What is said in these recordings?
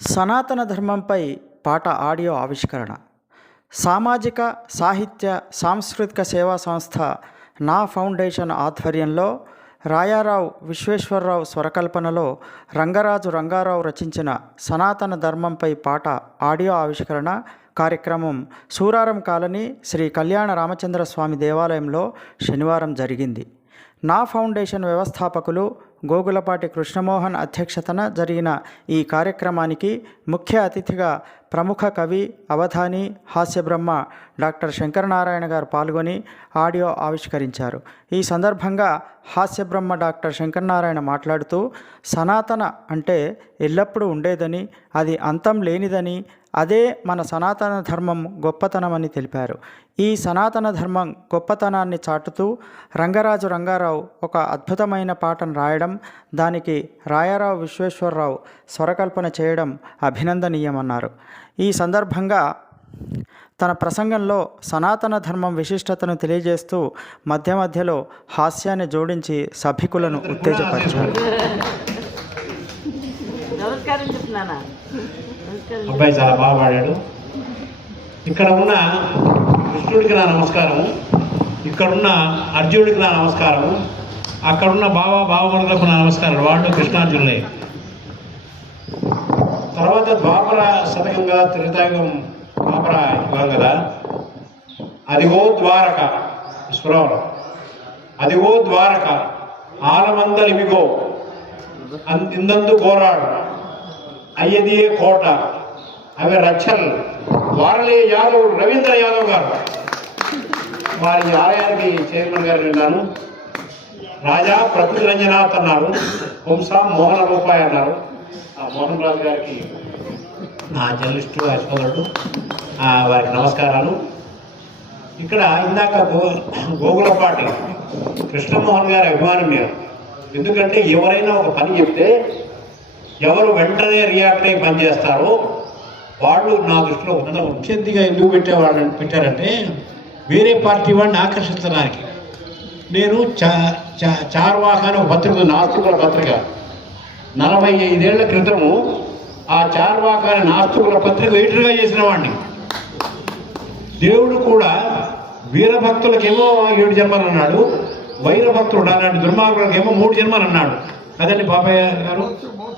సనాతన ధర్మంపై పాట ఆడియో ఆవిష్కరణ. సామాజిక సాహిత్య సాంస్కృతిక సేవా సంస్థ నా ఫౌండేషన్ ఆధ్వర్యంలో రాయారావు విశ్వేశ్వరరావు స్వరకల్పనలో రంగరాజు రంగారావు రచించిన సనాతన ధర్మంపై పాట ఆడియో ఆవిష్కరణ కార్యక్రమం సూరారం కాలనీ శ్రీ కళ్యాణ రామచంద్ర స్వామి దేవాలయంలో శనివారం జరిగింది. నా ఫౌండేషన్ వ్యవస్థాపకులు గోగులపాటి కృష్ణమోహన్ అధ్యక్షతన జరిగిన ఈ కార్యక్రమానికి ముఖ్య అతిథిగా ప్రముఖ కవి అవధాని హాస్యబ్రహ్మ డాక్టర్ శంకరనారాయణ గారు పాల్గొని ఆడియో ఆవిష్కరించారు. ఈ సందర్భంగా హాస్యబ్రహ్మ డాక్టర్ శంకరనారాయణ మాట్లాడుతూ సనాతన అంటే ఎల్లప్పుడూ ఉండేదని అది అంతం లేనిదని అదే మన సనాతన ధర్మం గొప్పతనమని తెలిపారు. ఈ సనాతన ధర్మం గొప్పతనాన్ని చాటుతూ రంగరాజు రంగారావు ఒక అద్భుతమైన పాటను రాయడం దానికి రాయారావు విశ్వేశ్వరరావు స్వరకల్పన చేయడం అభినందనీయమన్నారు. ఈ సందర్భంగా తన ప్రసంగంలో సనాతన ధర్మం విశిష్టతను తెలియజేస్తూ మధ్య మధ్యలో హాస్యాన్ని జోడించి సభికులను ఉత్తేజపరిచారు. అబ్బాయి చాలా బాగా పాడాడు. ఇక్కడ ఉన్న కృష్ణుడికి నా నమస్కారము. ఇక్కడున్న అర్జునుడికి నా నమస్కారము. అక్కడున్న బావ బావమరులకు నా నమస్కారం. వాళ్ళు కృష్ణార్జునులే. తర్వాత ద్వాపర శతకం కదా త్రితాయుగం లోపల ఇవ్వాలి కదా? అదిగో ద్వారక స్వరం అదిగో ద్వారక ఆలమందలిమిగో అన్- ఇందందు కోరాడు అయ్యదియే కోట. అవి రచ్చల్ వారలే యాదవ్ రవీంద్ర యాదవ్ గారు. వారి ఆలయానికి చైర్మన్ గారు విన్నాను రాజా ప్రకృతి రంజనాథ్ అన్నారు. హంస మోహన రూపాయి అన్నారు. ఆ మోహన్ రాజు గారికి నా జర్నలిస్టు ఆ సోదరుడు వారికి నమస్కారాలు. ఇక్కడ ఇందాక గో గోగులపాటి కృష్ణమోహన్ గారి అభిమానం మీరు ఎందుకంటే ఎవరైనా ఒక పని చెప్తే ఎవరు వెంటనే రియాక్ట్ అయ్యి పనిచేస్తారో వాళ్ళు నా దృష్టిలో ఉన్నత ముఖ్యంగా ఎందుకు పెట్టేవాళ్ళు పెట్టారంటే వేరే పార్టీ వాడిని ఆకర్షించడానికి నేను చా చా చార్వాక అనే ఒక పత్రిక నాస్తికుల పత్రిక. నలభై ఐదేళ్ళ క్రితము ఆ చార్వాక అనే నాస్తికుల పత్రిక ఎడిటర్గా చేసిన వాడిని దేవుడు కూడా వీరభక్తులకేమో ఏడు జన్మలు అన్నాడు వైరభక్తుడు అలాంటి దుర్మార్గులకేమో మూడు జన్మలు అన్నాడు. కదండి బాబాయ్ గారు?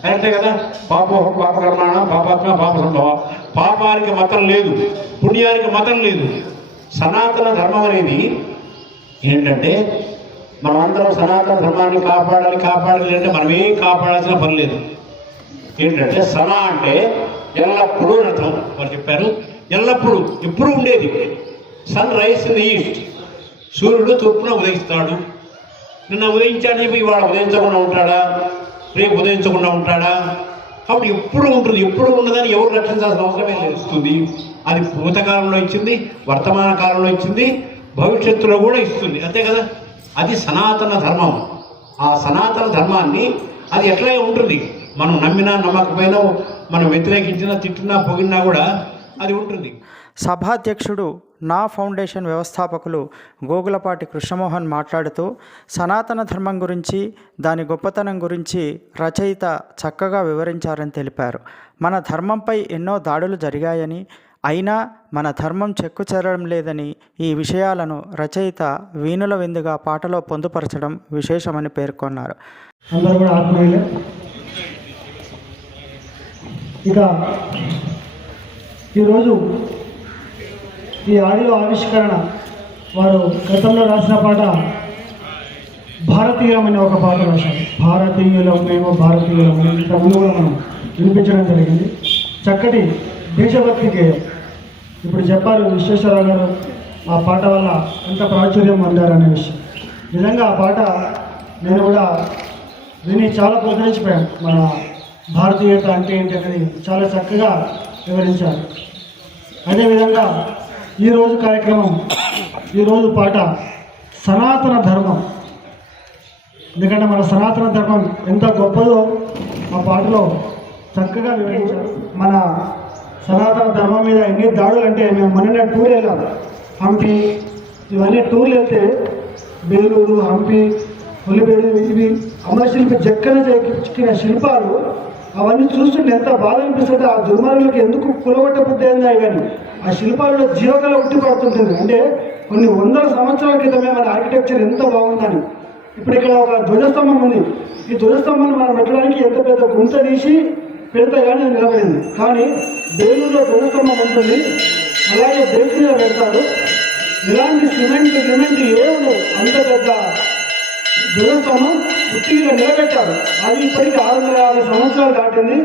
కరెక్టే కదా? పాప బాపకర్మాన పాపాత్మ పాప సంభవ. పాపానికి మతం లేదు పుణ్యానికి మతం లేదు. సనాతన ధర్మం అనేది ఏంటంటే మనమందరం సనాతన ధర్మాన్ని కాపాడాలి కాపాడాలి అంటే మనమేం కాపాడాల్సిన పని లేదు. ఏంటంటే సన అంటే ఎల్లప్పుడూ అర్థం వారు చెప్పారు. ఎల్లప్పుడూ ఎప్పుడు ఉండేది సన్ రైస్ ఇన్ ఈస్ట్ సూర్యుడు తూర్పున ఉదయిస్తాడు. నిన్న ఉదయించాడు చెప్పి ఇవాళ ఉదయించకుండా ఉంటాడా? రేపు ఉదయించకుండా ఉంటాడా? కాబట్టి ఎప్పుడు ఉంటుంది ఎప్పుడు ఉన్నదని ఎవరు రక్షించాల్సిన అవసరమే ఇస్తుంది. అది భూతకాలంలో ఇచ్చింది వర్తమాన కాలంలో ఇచ్చింది భవిష్యత్తులో కూడా ఇస్తుంది. అంతే కదా? అది సనాతన ధర్మం. ఆ సనాతన ధర్మాన్ని అది ఎట్లా ఉంటుంది. మనం నమ్మినా నమ్మకపోయినా మనం వ్యతిరేకించినా తిట్టినా పొగినా కూడా అది ఉంటుంది. సభాధ్యక్షుడు నా ఫౌండేషన్ వ్యవస్థాపకులు గోగులపాటి కృష్ణమోహన్ మాట్లాడుతూ సనాతన ధర్మం గురించి దాని గొప్పతనం గురించి రచయిత చక్కగా వివరించారని తెలిపారు. మన ధర్మంపై ఎన్నో దాడులు జరిగాయని అయినా మన ధర్మం చెక్కుచెరడం లేదని ఈ విషయాలను రచయిత వీణుల విందుగా పాటలో పొందుపరచడం విశేషమని పేర్కొన్నారు. ఇక ఈరోజు ఈ ఆడియో ఆవిష్కరణ వారు గతంలో రాసిన పాట భారతీయం అనే ఒక పాట రాశారు. భారతీయులం మేము భారతీయులం ఇంత ముందు కూడా మనం వినిపించడం జరిగింది. చక్కటి దేశభక్తి గేయం ఇప్పుడు చెప్పారు విశ్వేశ్వరరావు గారు ఆ పాట వల్ల ఎంత ప్రాచుర్యం పొందారనే అనే విషయం. నిజంగా ఆ పాట నేను కూడా విని చాలా పులకరించిపోయాను మన భారతీయత అంటే ఏంటి అనేది చాలా చక్కగా వివరించారు. అదేవిధంగా ఈరోజు కార్యక్రమం ఈరోజు పాట సనాతన ధర్మం. ఎందుకంటే మన సనాతన ధర్మం ఎంత గొప్పదో ఆ పాటలో చక్కగా వివరించారు. మన సనాతన ధర్మం మీద ఎన్ని దాడులు అంటే మేము మొన్న టూర్ వెళ్ళాం. హంపి ఇవన్నీ టూర్లు వెళ్తే బేలూరు హంపి పులిపేడు ఇవి అమరశిల్పి జక్కన చెక్కిన శిల్పాలు అవన్నీ చూస్తుంటే ఎంత బాధ అనిపిస్తుంది ఆ దుర్మార్గులకు ఎందుకు కులగొట్టబుద్ధి అయినా కానీ ఆ శిల్పాలలో జీవకళ ఉట్టి పడుతుంటుంది. అంటే కొన్ని వందల సంవత్సరాల క్రితమే మన ఆర్కిటెక్చర్ ఎంత బాగుందని. ఇప్పుడు ఇక్కడ ఒక ధ్వజస్తంభం ఉంది. ఈ ధ్వజస్తంభాన్ని మనం పెట్టడానికి ఎంత పెద్ద గుంత తీసి పెడితే కానీ నిలబడింది. కానీ బేలూరులో ధ్వజస్తంభం ఉంటుంది. అలాగే బేస్ పెడతారు. ఇలాంటి సిమెంట్ సిమెంట్ ఏముండవు అంత పెద్ద ధ్వజస్తంభం ఉట్టిగా నిలబెట్టారు. అది ఇప్పటికి ఆరు వందల యాభై సంవత్సరాలు దాటింది.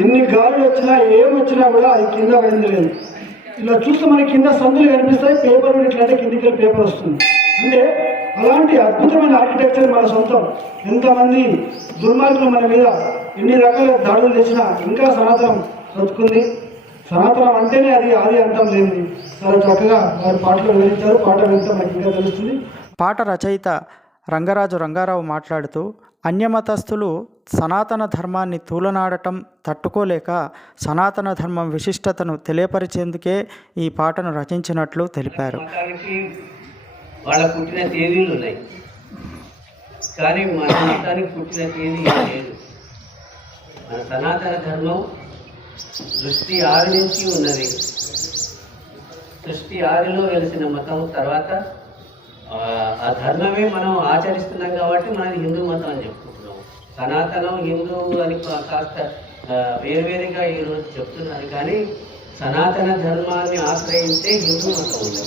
ఎన్ని గాలులు వచ్చినా ఏమొచ్చినా కూడా అది కింద పడింది లేదు. ఇలా చూస్తే మనకి కింద సందులు కనిపిస్తాయి పేపర్ ఇట్లాంటి కిందికి వెళ్ళి పేపర్ వస్తుంది. అంటే అలాంటి అద్భుతమైన ఆర్కిటెక్చర్ మన సొంతం. ఎంతమంది దుర్మార్గులు మన మీద ఎన్ని రకాల దాడులు చేసినా ఇంకా సనాతనం బ్రతుకుంది. సనాతనం అంటేనే అది ఆది అంతం లేనిది. చాలా చక్కగా వారి పాటలు వివరించారు. పాట వింటే మనకి ఇంకా తెలుస్తుంది. పాట రచయిత రంగరాజు రంగారావు మాట్లాడుతూ అన్యమతస్థులు సనాతన ధర్మాన్ని తూలనాడటం తట్టుకోలేక సనాతన ధర్మం విశిష్టతను తెలియపరిచేందుకే ఈ పాటను రచించినట్లు తెలిపారు. వాళ్ళ పుట్టిన తేదీలు ఉన్నాయి. కానీ మన మతానికి పుట్టిన తేదీ లేదు. మన సనాతన ధర్మం దృష్టి ఆరు నుంచి ఉన్నది. దృష్టి ఆరులో వెలిసిన మతం తర్వాత ఆ, ధర్మమే మనం ఆచరిస్తున్నాం కాబట్టి మనం హిందూ మతం అని చెప్పుకుంటున్నాం. సనాతనం హిందూ అని కాస్త వేరువేరుగా ఈరోజు చెప్తున్నారు. కానీ సనాతన ధర్మాన్ని ఆశ్రయించే హిందూ మతం ఉంది.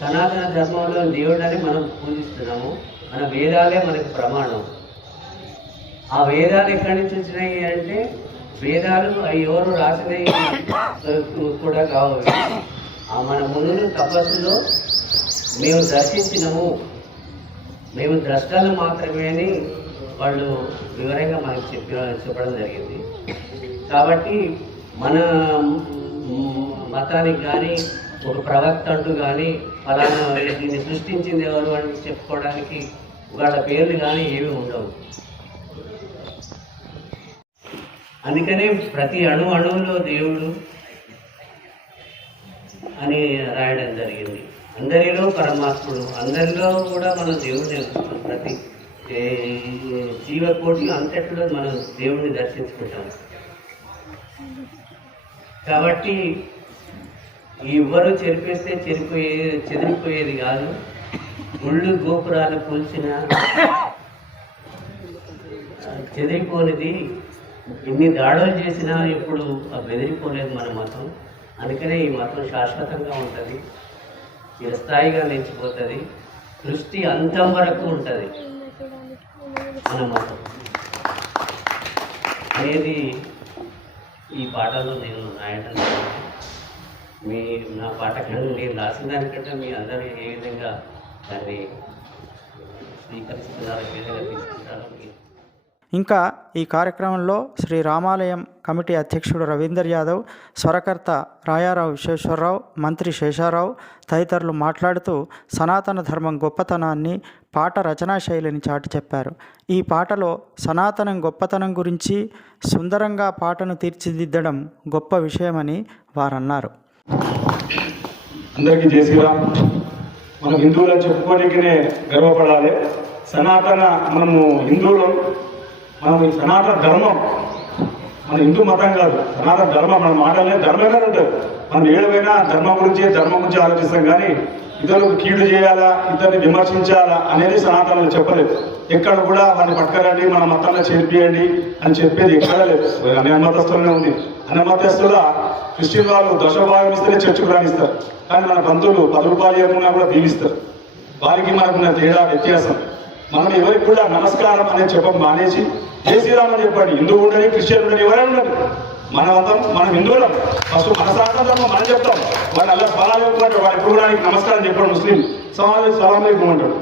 సనాతన ధర్మంలో దేవుడని మనం పూజిస్తున్నాము. మన వేదాలే మనకు ప్రమాణం. ఆ వేదాలు ఎక్కడి నుంచి వచ్చినాయి అంటే వేదాలు అవి ఎవరు రాసినవి కూడా కావు. ఆ మన మునులు తపస్సులో మేము దర్శించినము మేము ద్రష్టలు మాత్రమే అని వాళ్ళు వివరంగా మనకు చెప్పి చెప్పడం జరిగింది. కాబట్టి మన మతానికి కానీ ఒక ప్రవక్త అంటూ కానీ ఫలానా దీన్ని సృష్టించింది ఎవరు అని చెప్పుకోవడానికి వాళ్ళ పేర్లు కానీ ఏమీ ఉండవు. అందుకనే ప్రతి అణు అణువులో దేవుడు అని రాయడం జరిగింది. అందరిలో పరమాత్ముడు అందరిలో కూడా మనం దేవుడిని ప్రతి జీవకోటి అంతట్లో మనం దేవుడిని దర్శించుకుంటాం కాబట్టి ఎవ్వరు చెరిపేస్తే చెరిపోయే చెదిరిపోయేది కాదు. ముళ్ళు గోపురాలు కూల్చిన చెదిరిపోనిది. ఎన్ని దాడులు చేసినా ఎప్పుడు బెదిరిపోలేదు మన మతం. అందుకనే ఈ మతం శాశ్వతంగా ఉంటుంది. చిరస్థాయిగా నిలిచిపోతుంది. దృష్టి అంతం వరకు ఉంటుంది. మన మతం అనేది ఈ పాటలో నేను రాయటం మీ నా పాట నేను రాసిన దానికంటే మీ అందరూ ఏ విధంగా దాన్ని స్వీకరిస్తున్నారో ఏ విధంగా తీసుకుంటారో ఇంకా ఈ కార్యక్రమంలో శ్రీ రామాలయం కమిటీ అధ్యక్షుడు రవీందర్ యాదవ్ స్వరకర్త రాయారావు విశ్వేశ్వరరావు మంత్రి శేషారావు తదితరులు మాట్లాడుతూ సనాతన ధర్మం గొప్పతనాన్ని పాట రచనా శైలిని చాటి చెప్పారు. ఈ పాటలో సనాతనం గొప్పతనం గురించి సుందరంగా పాటను తీర్చిదిద్దడం గొప్ప విషయమని వారన్నారు. అందరికీ చేసిరా మనం హిందువులని చెప్పుకోనికనే గర్వపడాలి. సనాతన మనము హిందువులు. మనం ఈ సనాతన ధర్మం మన హిందూ మతం కాదు సనాతన ధర్మం మన మాటలనే ధర్మంగానే ఉంటుంది మనం ఏడవైనా ధర్మం గురించి ధర్మం గురించి ఆలోచిస్తాం కానీ ఇతరులకు కీడు చేయాలా ఇతరుని విమర్శించాలా అనేది సనాతనం చెప్పలేదు. ఎక్కడ కూడా వాడిని పట్టుకరండి మన మతంలో చేర్పియండి అని చెప్పేది ఎక్కడ లేదు. అనే మతస్థులనే ఉంది. అనే మతస్థుల క్రిస్టియన్ వాళ్ళు దశభాగం ఇస్తేనే చర్చకు రాణిస్తారు. కానీ మన బంధువులు పది రూపాయలు ఇవ్వకుండా కూడా దీవిస్తారు వారికి మనకున్న తేడా వ్యత్యాసం. మనం ఎవరికి కూడా నమస్కారం అనేది చెప్పం మానేసి జై అని చెప్పండి. హిందువు ఉండని క్రిస్టియన్ ఉండని ఎవరైనా ఉండదు మన మతం మనం హిందువులం. ఫస్ట్ మన సాధన మనం చెప్తాం. వాడిని అలా సలాం చెప్పుకుంటాడు. వాడి కుటుంబానికి నమస్కారం చెప్పాడు ముస్లిం. సమాజం సలాం ఇవ్వమంటాడు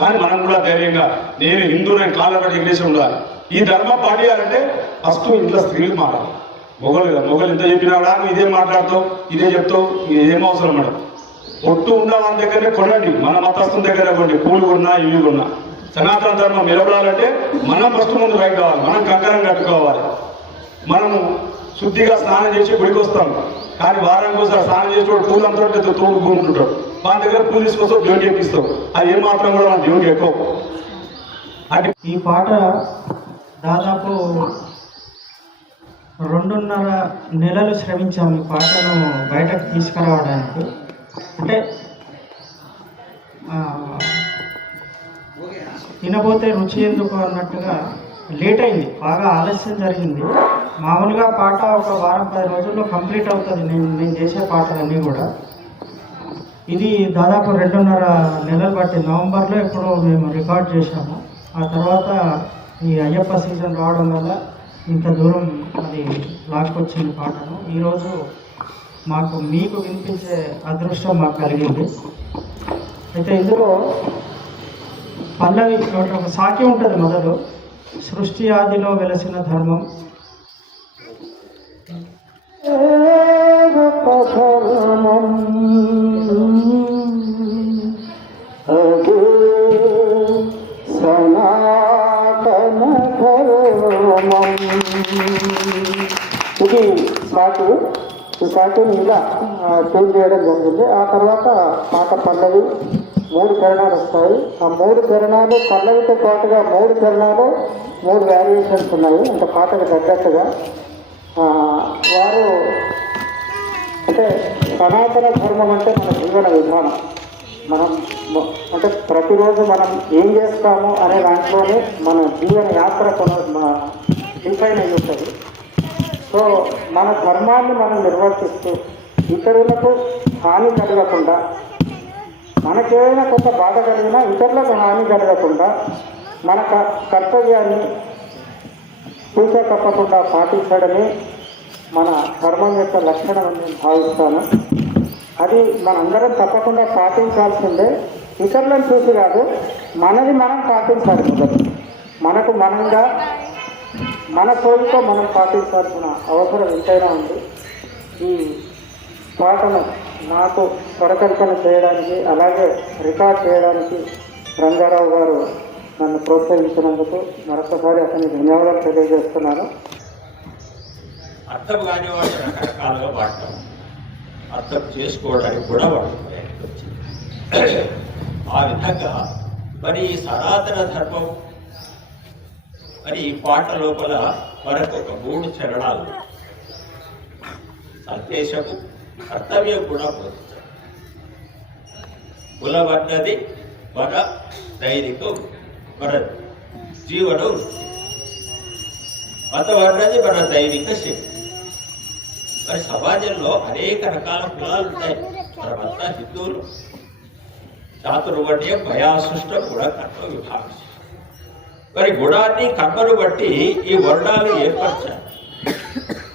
కానీ మనం కూడా ధైర్యంగా నేను హిందువు నేను కాళ్ళ పట్టి ఉండాలి. ఈ ధర్మం పాటియాలంటే ఫస్ట్ ఇంట్లో స్త్రీలు మారాలి. మొగలు మొగలు ఎంత చెప్పినా కూడా నువ్వు ఇదే మాట్లాడతావు ఇదే చెప్తావు ఇదేం అవసరం మేడం? ఒట్టు ఉన్న వాళ్ళ దగ్గరనే కొనండి. మన మతస్థం దగ్గర కొండి పూలు కొన్నా ఇవి కొన్నా. సనాతన ధర్మం నిలబడాలంటే మనం ఫస్ట్ ముందు రైట్ కావాలి మనం కంకరం కట్టుకోవాలి. మనము శుద్ధిగా స్నానం చేసి గుడికి వస్తాం. కానీ వారానికి ఒకసారి స్నానం చేసేవాడు పూలు అంతా తోడు గుంటుంటాడు మన దగ్గర పూలు తీసుకొస్తావు దేవుడికి ఎక్కిస్తాం. అది ఏమాత్రం కూడా మన దేవుడికి ఎక్కువ. అది ఈ పాట దాదాపు రెండున్నర నెలలు శ్రమించాము ఈ పాటను బయటకు తీసుకురావడానికి. అంటే తినబోతే రుచి ఎందుకు అన్నట్టుగా లేట్ అయింది. బాగా ఆలస్యం జరిగింది. మామూలుగా పాట ఒక వారం పది రోజుల్లో కంప్లీట్ అవుతుంది. నేను నేను చేసే పాటలన్నీ కూడా. ఇది దాదాపు రెండున్నర నెలలు బట్టి నవంబర్లో ఎప్పుడో మేము రికార్డ్ చేశాము. ఆ తర్వాత ఈ అయ్యప్ప సీజన్ రావడం వల్ల ఇంత దూరం అది లాక్కొచ్చింది పాటను. ఈరోజు మాకు మీకు వినిపించే అదృష్టం మాకు కలిగింది. అయితే ఇందులో పల్లవి ఒక సాకి ఉంటుంది మొదలు. సృష్టి ఆదిలో వెలసిన ధర్మం. ఇది సాకు ఈ సాకుని ఇలా చేంజ్ చేయడం జరిగింది. ఆ తర్వాత పాట పల్లవి మూడు చరణాలు వస్తాయి. ఆ మూడు చరణాలు పల్లవితో పాటుగా మూడు చరణాలు మూడు వేరియేషన్స్ ఉన్నాయి. అంటే పాటకు తగ్గట్టుగా. వారు అంటే సనాతన ధర్మం అంటే మన జీవన విధానం. మనం అంటే ప్రతిరోజు మనం ఏం చేస్తాము అనే దాంట్లోనే మన జీవన యాత్ర కొన డిఫైన్ అయి ఉంటుంది. సో మన ధర్మాన్ని మనం నిర్వర్తిస్తూ ఇతరులకు హాని కలగకుండా మనకేమైనా కొంత బాధ కలిగినా ఇతరులకు హాని కలగకుండా మన క- కర్తవ్యాన్ని పూజ తప్పకుండా పాటించడమే మన ధర్మం యొక్క లక్షణం అని నేను భావిస్తాను. అది మనందరం తప్పకుండా పాటించాల్సిందే. ఇతరులను చూసి కాదు మనది మనం పాటించాలి మొదలు. మనకు మనంగా మన తోడుతో మనం పాటించాల్సిన అవసరం ఎంతైనా ఉంది. ఈ పాటను నాకు స్వరకల్పన చేయడానికి అలాగే రికార్డ్ చేయడానికి రంగారావు గారు నన్ను ప్రోత్సహించినందుకు మరొకసారి అతనికి ధన్యవాదాలు తెలియజేస్తున్నాను. అర్థం కాని వాళ్ళు రకరకాలుగా వాడటం అర్థం చేసుకోవడానికి కూడా వాళ్ళు వచ్చింది ఆ విధంగా మరి ఈ సనాతన ధర్మం మరి ఈ పాట లోపల మనకు ఒక మూడు చరణాలు సందేశము కర్తవ్యం కూడా బోధించారు కులమన్నది మన దైనికం మన జీవనం వృత్తి మతం అన్నది మన దైనిక శక్తి మరి సమాజంలో అనేక రకాల కులాలు ఉంటాయి. మనమంతా హిందువులు. చాతురు బట్టి భయాసృష్టం కూడా కర్మ విభాగం. మరి గుణాన్ని కర్మను బట్టి ఈ వర్ణాలు ఏర్పరచాలి.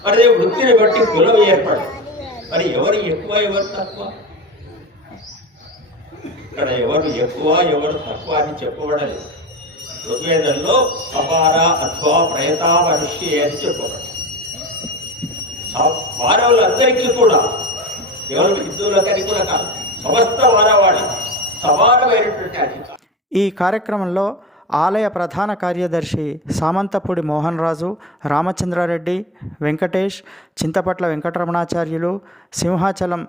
మరి వృత్తిని బట్టి కులం ఏర్పడాలి మరి ఎవరు ఎక్కువ ఎవరు తక్కువ? ఇక్కడ ఎవరు ఎక్కువ ఎవరు తక్కువ అని చెప్పబడలేదు. ఋగ్వేదంలో అపార అథవా ప్రయత మనుష్య అని చెప్పబడింది. స- మానవులందరికీ కూడా కేవలం హిందువులకని కూడా కాదు సమస్త మానవాళి సమానమైనటువంటి అధికారం. ఈ కార్యక్రమంలో ఆలయ ప్రధాన కార్యదర్శి సామంతపూడి మోహన్ రాజు రామచంద్రారెడ్డి వెంకటేష్ చింతపట్ల వెంకటరమణాచార్యులు సింహాచలం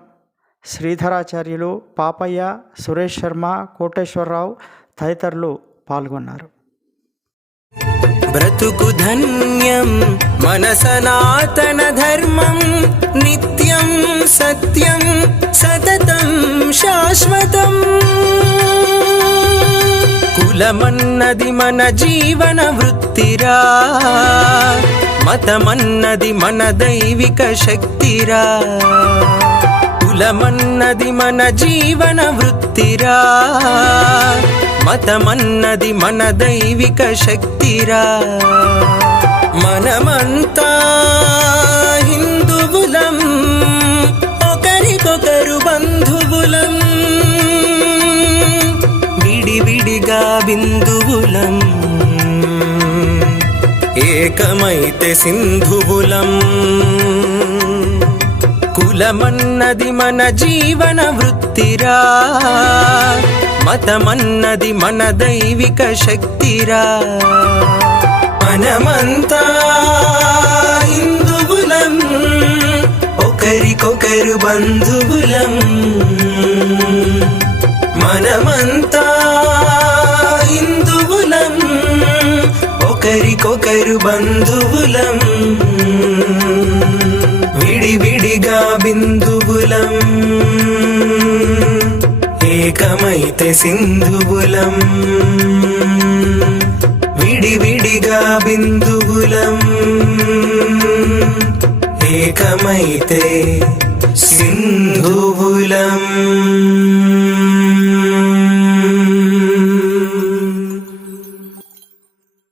శ్రీధరాచార్యులు పాపయ్య సురేష్ శర్మ కోటేశ్వరరావు తదితరులు పాల్గొన్నారు. బ్రతుకు ధన్యం మన సనాతన ధర్మం నిత్యం సత్యం సతతం శాశ్వతం. కులమన్నది మన జీవన వృత్తిరా. మతమన్నది మన దైవిక శక్తిరా. కులమన్నది మన జీవన వృత్తిరా. మతమన్నది మన దైవిక శక్తిరా. మనమంతా హిందువులం ఒకరికొకరు బంధువులం. విడివిడిగా బిందువులం. ఏకమైతే సింధువులం. కులమన్నది మన జీవన వృత్తిరా. మతమన్నది మన దైవిక శక్తిరా. మనమంతా హిందువులం. ఒకరికొకరు బంధువులం. మనమంతా ఒకరికొకరు బంధువులం విడివిడిగా బిందువులం ఏకమైతే సింధువులం విడివిడిగా బిందువులం ఏకమైతే సింధువులం.